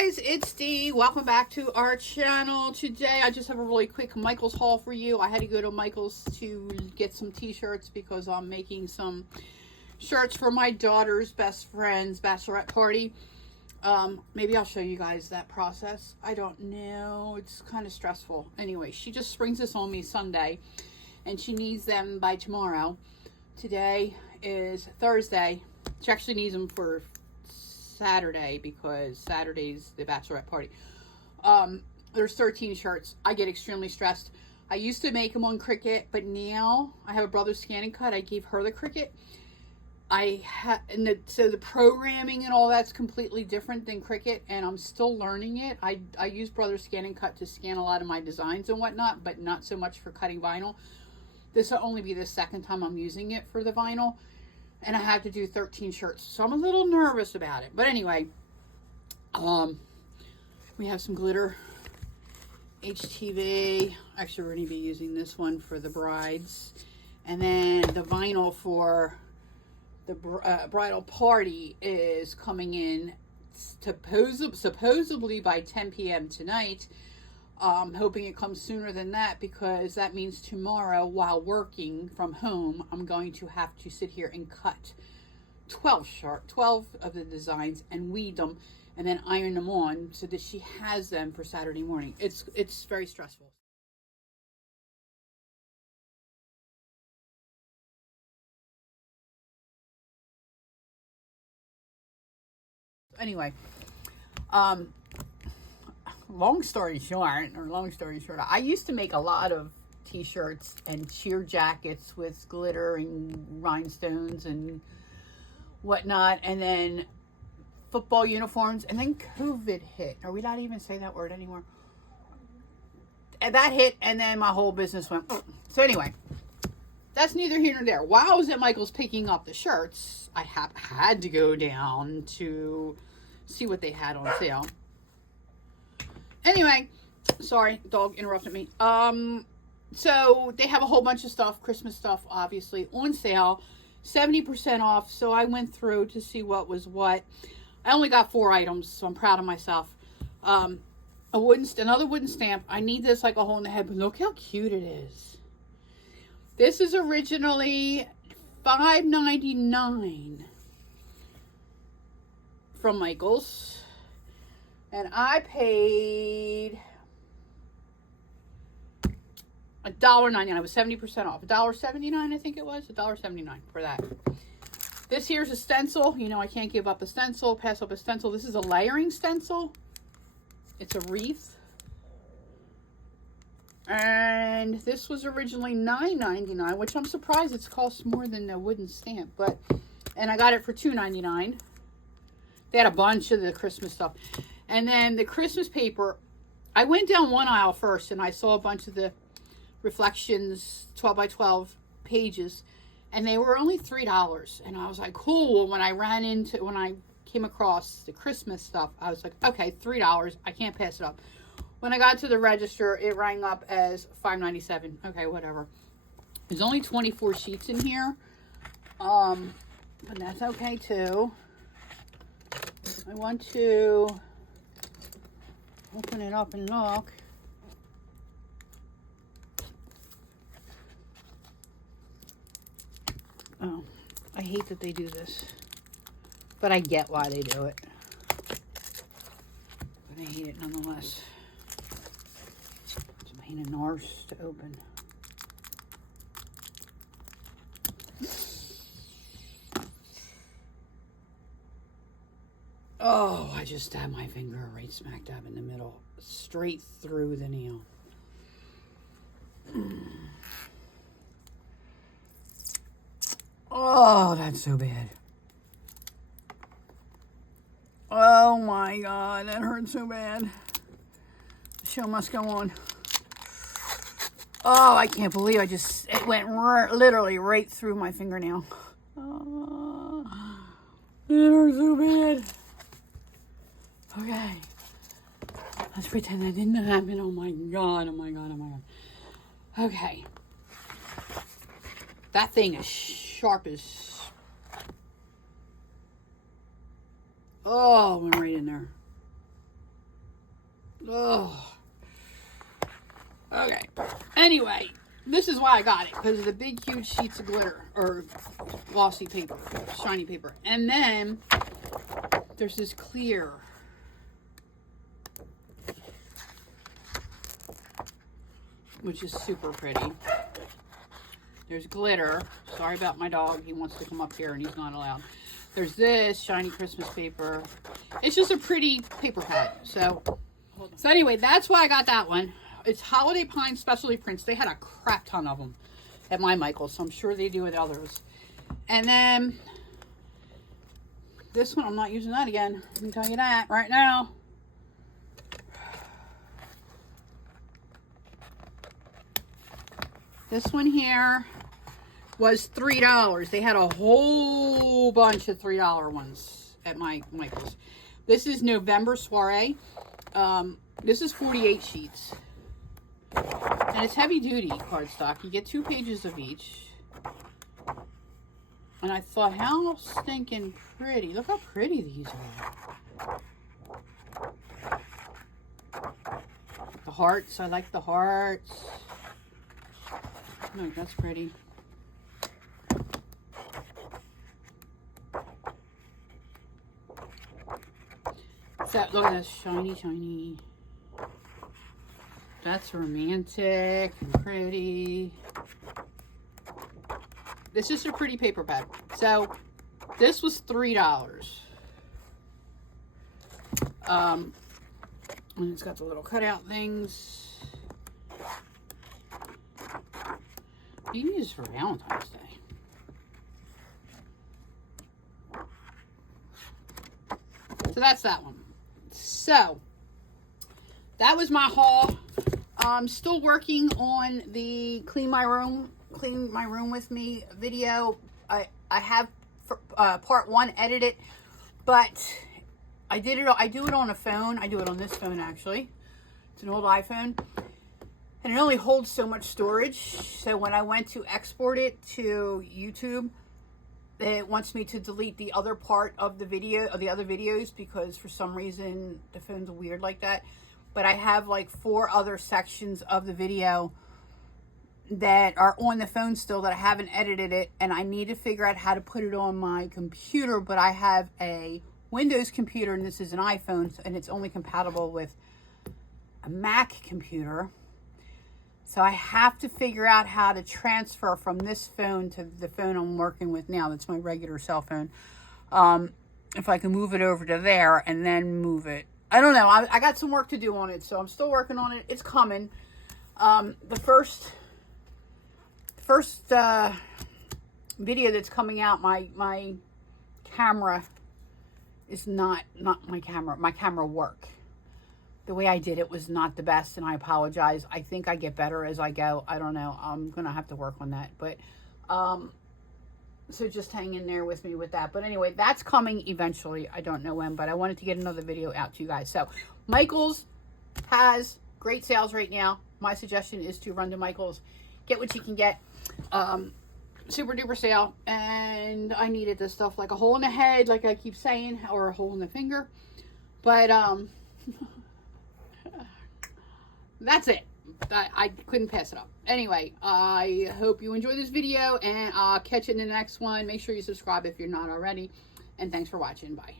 Guys, it's Dee. Welcome back to our channel. Today I just have a really quick Michaels haul for you. I had to go to Michaels to get some t-shirts because I'm making some shirts for my daughter's best friend's bachelorette party. Maybe I'll show you guys that process. I don't know. It's kind of stressful. Anyway, she just springs this on me Sunday and she needs them by tomorrow. Today is Thursday. She actually needs them for Saturday because Saturday's the bachelorette party. There's 13 shirts. I get extremely stressed. I used to make them on Cricut, but now I have a brother Scan and Cut. I gave her the Cricut. So the programming and all that's completely different than Cricut, and I'm still learning it. I use brother Scan and Cut to scan a lot of my designs and whatnot, but not so much for cutting vinyl. This will only be the second time I'm using it for the vinyl. And I have to do 13 shirts. So I'm a little nervous about it. But anyway, we have some glitter. HTV. Actually, we're going to be using this one for the brides. And then the vinyl for the bridal party is coming in supposedly by 10 p.m. tonight. Hoping it comes sooner than that because that means tomorrow while working from home I'm going to have to sit here and cut 12 of the designs and weed them and then iron them on so that she has them for Saturday morning. It's very stressful. Anyway, long story short, I used to make a lot of t-shirts and cheer jackets with glitter and rhinestones and whatnot, and then football uniforms, and then COVID hit. Are we not even saying that word anymore? And that hit, and then my whole business went. So anyway, that's neither here nor there. While I was at Michael's picking up the shirts, I had to go down to see what they had on sale. Anyway, sorry, dog interrupted me. So they have a whole bunch of stuff, Christmas stuff, obviously, on sale, 70% off. So I went through to see what was what. I only got 4 items, so I'm proud of myself. Another wooden stamp. I need this like a hole in the head, but look how cute it is. This is originally $5.99 from Michaels. And I paid $1.99. I was 70% off. $1.79, I think it was. $1.79 for that. This here's a stencil. You know, I can't give up a stencil, pass up a stencil. This is a layering stencil. It's a wreath. And this was originally $9.99, which I'm surprised it's cost more than a wooden stamp. And I got it for $2.99. They had a bunch of the Christmas stuff. And then the Christmas paper, I went down one aisle first and I saw a bunch of the reflections 12 by 12 pages and they were only $3. And I was like, cool. When I came across the Christmas stuff, I was like, okay, $3. I can't pass it up. When I got to the register, it rang up as $5.97. Okay, whatever. There's only 24 sheets in here. But that's okay too. I want to open it up and look. Oh, I hate that they do this, but I get why they do it. But I hate it nonetheless. It's a pain in the arse to open. Oh, I just stabbed my finger right smack dab in the middle, straight through the nail. Oh, that's so bad. Oh my God, that hurts so bad. The show must go on. Oh, I can't believe it went literally right through my fingernail. Oh, it hurts so bad. Okay, let's pretend that didn't happen. Oh my God, oh my God, oh my God. Okay. That thing is sharp as... Oh, went right in there. Ugh. Okay. Anyway, this is why I got it, because of the big, huge sheets of glitter, or glossy paper, shiny paper. And then there's this clear. Which is super pretty. There's glitter. Sorry about my dog. He wants to come up here and he's not allowed. There's this shiny Christmas paper. It's just a pretty paper pad. So anyway, that's why I got that one. It's Holiday Pine Specialty Prints. They had a crap ton of them at my Michael's, so I'm sure they do with others. And then this one, I'm not using that again. Let me tell you that right now. This one here was $3. They had a whole bunch of $3 ones at my Michael's. This is November Soiree. This is 48 sheets. And it's heavy duty cardstock. You get 2 pages of each. And I thought, how stinking pretty. Look how pretty these are. The hearts. I like the hearts. No, that's pretty. So, look at this. Shiny, shiny. That's romantic and pretty. This is a pretty paper pad. So, this was $3. And it's got the little cutout things. You can use this for Valentine's Day. So that's that one. So that was my haul. I'm still working on the clean my room with me video. I have part 1 edited, but I do it on a phone. I do it on this phone actually. It's an old iPhone. And it only holds so much storage. So when I went to export it to YouTube, it wants me to delete the other part of the video, of the other videos, because for some reason the phone's weird like that. But I have like 4 other sections of the video that are on the phone still that I haven't edited it, and I need to figure out how to put it on my computer. But I have a Windows computer and this is an iPhone, and it's only compatible with a Mac computer. So I have to figure out how to transfer from this phone to the phone I'm working with now. That's my regular cell phone. If I can move it over to there and then move it. I don't know. I got some work to do on it, so I'm still working on it. It's coming. The first video that's coming out, my camera is not my camera. My camera work. The way I did it was not the best, and I apologize. I think I get better as I go. I don't know. I'm going to have to work on that. But, so just hang in there with me with that. But anyway, that's coming eventually. I don't know when, but I wanted to get another video out to you guys. So, Michael's has great sales right now. My suggestion is to run to Michael's. Get what you can get. Super duper sale. And I needed this stuff like a hole in the head, like I keep saying, or a hole in the finger. But, that's it. I couldn't pass it up. Anyway, I hope you enjoyed this video, and I'll catch you in the next one. Make sure you subscribe if you're not already. And thanks for watching. Bye.